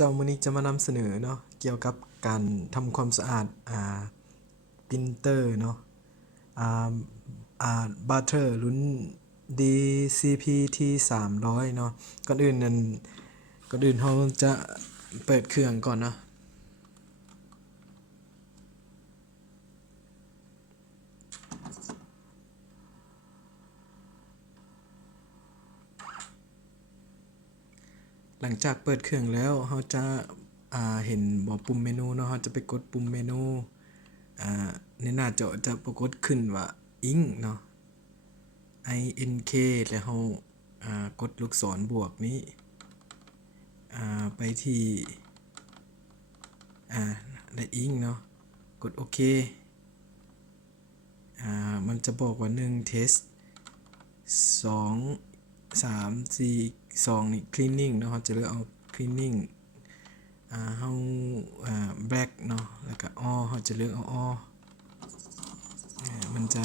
จ้ามื้อนี้จะมานำเสนอเนาะเกี่ยวกับการทำความสะอาดปรินเตอร์เนาะอ่าButter รุ่น DCP-T 300เนาะก่อนอื่นเราจะเปิดเครื่องก่อนเนาะหลังจากเปิดเครื่องแล้วเราจะเห็นบ่ปุ่มเมนูเนาะเราจะไปกดปุ่มเมนูในหน้าจอจะปรากฏขึ้นว่า ink เนาะ INK แล้วเรากดลูกศรบวกนี้ไปที่ได้ ink เนาะกดโอเคมันจะบอกว่า1 test 2 3 4 2นี่ cleaning เนาะเราจะเลือกเอา cleaningเฮาblack เนาะแล้วก็ all เราจะเลือกเอา all มันจะ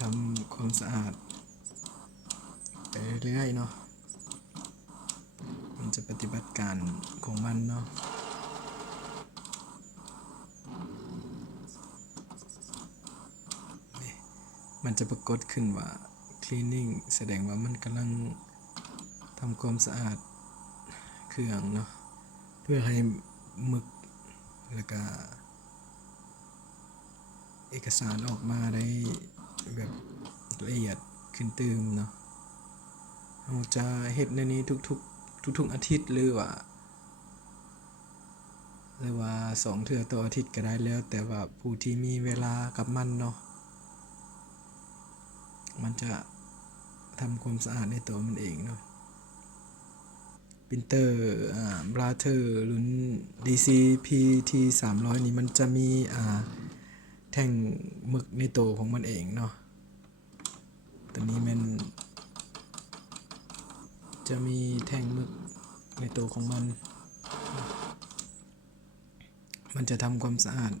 ทำความสะอาดไปเรื่อยๆเนาะมันจะปฏิบัติการของมันเนาะมันจะปรากฏขึ้นว่า cleaning แสดงว่ามันกำลังทำความสะอาดเครื่องเนาะเพื่อให้หมึกแล้วก็เอกสารออกมาได้แบบละเอียดขึ้นตืมเนาะเราจะเฮ็ดในนี้ทุกอาทิตย์หรือว่า2 เทื่อต่ออาทิตย์ก็ได้แล้วแต่ว่าผู้ที่มีเวลากับมันเนาะมันจะทำความสะอาดในตัวมันเองเนาะปรินเตอร์Butter รุ่น DCP-T 300นี่มันจะมีแท่งหมึกในตัวของมันเองเนาะตัวนี้มันจะมีแท่งหมึกในตัวของมันจะทำความสะอาด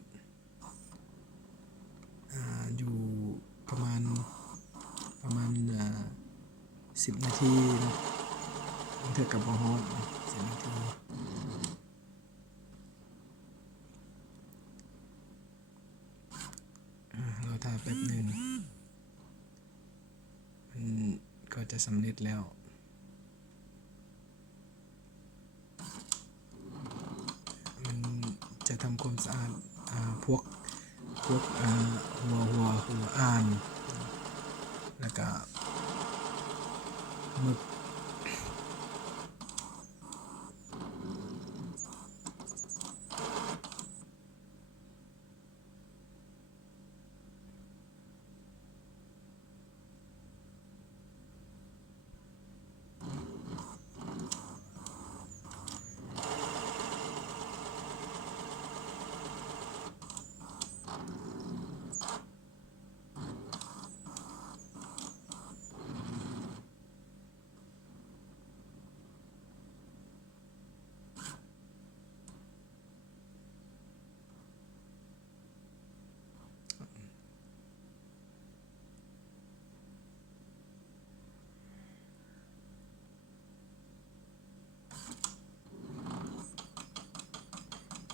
อยู่ประมาณ10 นาทีนะเท่ากับบ่ฮอด10 นาทีเราถ่ายแป๊บนึงมันก็จะสำเร็จแล้วมันจะทำความสะอาดพวกหัวอ่านแล้วก็หมึก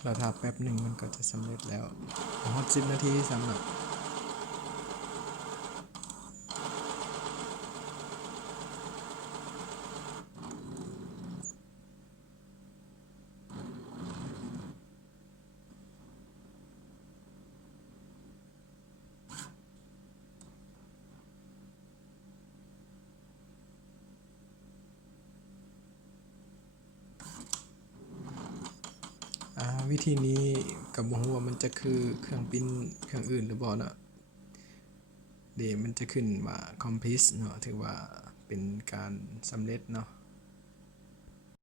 เราทาแป๊บหนึ่งมันก็จะสำเร็จแล้วฮอต10 นาทีสำหรับวิธีนี้กับบ่ฮู้ว่ามันจะคือเครื่องปิ้นเครื่องอื่นหรือบ่เนาะมันจะขึ้นว่า complete เนาะถือว่าเป็นการสำเร็จเนาะ